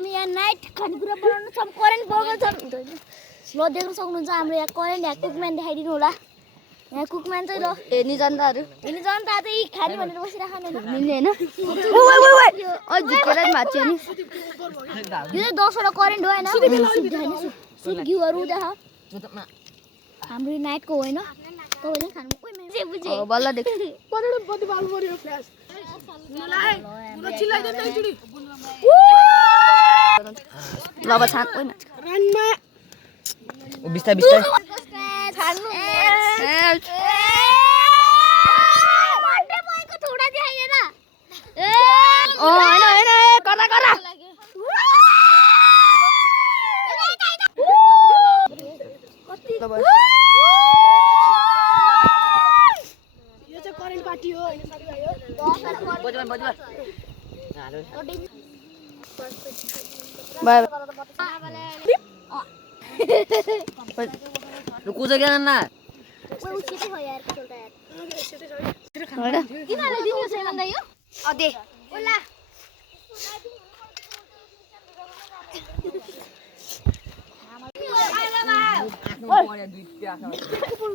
हामी यहाँ नाइट खानेकुरा बनाउन छौँ करेन्ट बनाउन छौँ ल देख्न सक्नुहुन्छ हाम्रो यहाँ करेन्ट यहाँ कुकम्यान देखाइदिनु होला यहाँ कुकम्यान चाहिँ ल हेर्ने जनताहरू चाहिँ खाने भनेर बसिरहेको मिल्ने होइन झुकेर भाँच्यो नि यो चाहिँ 10 वटा करेन्ट हो होइन सुट घिउहरू देख हाम्रो नाइटको होइन तपाईँले खानु बल्ल देख ल अब छान बिस्तारै बिस्तारै कुछ क्या ना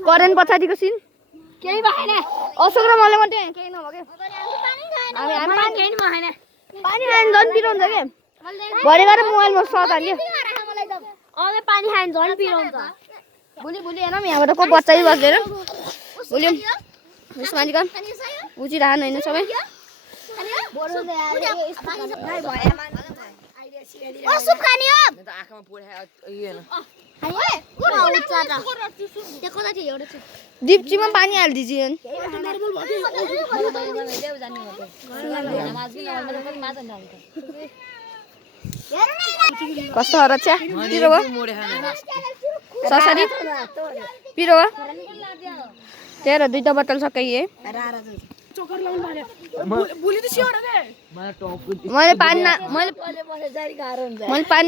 करेन्ट पछाडिको सिन केही भएन अशोक र मलाई मात्रै केही नभयो पानी खान झन् पिराउँछ के भरे गएर मोबाइलमा सर्च हाल्यो पानी खान झन् पिराउँछ भोलि हेरौँ यहाँबाट को बच्चा बस्दैन भोलि मान्छेको उचिरहनु होइन सबै डिप्चीमा पानी हालिदिन्छु कस्तो रक्षा पिरो ससरी पिरो तेरो दुईटा बोतल सकाइए मैले पानी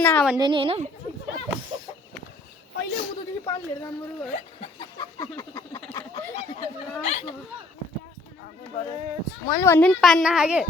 नखा भन्दै नि होइन मैले भन्दै नि पानी नखा के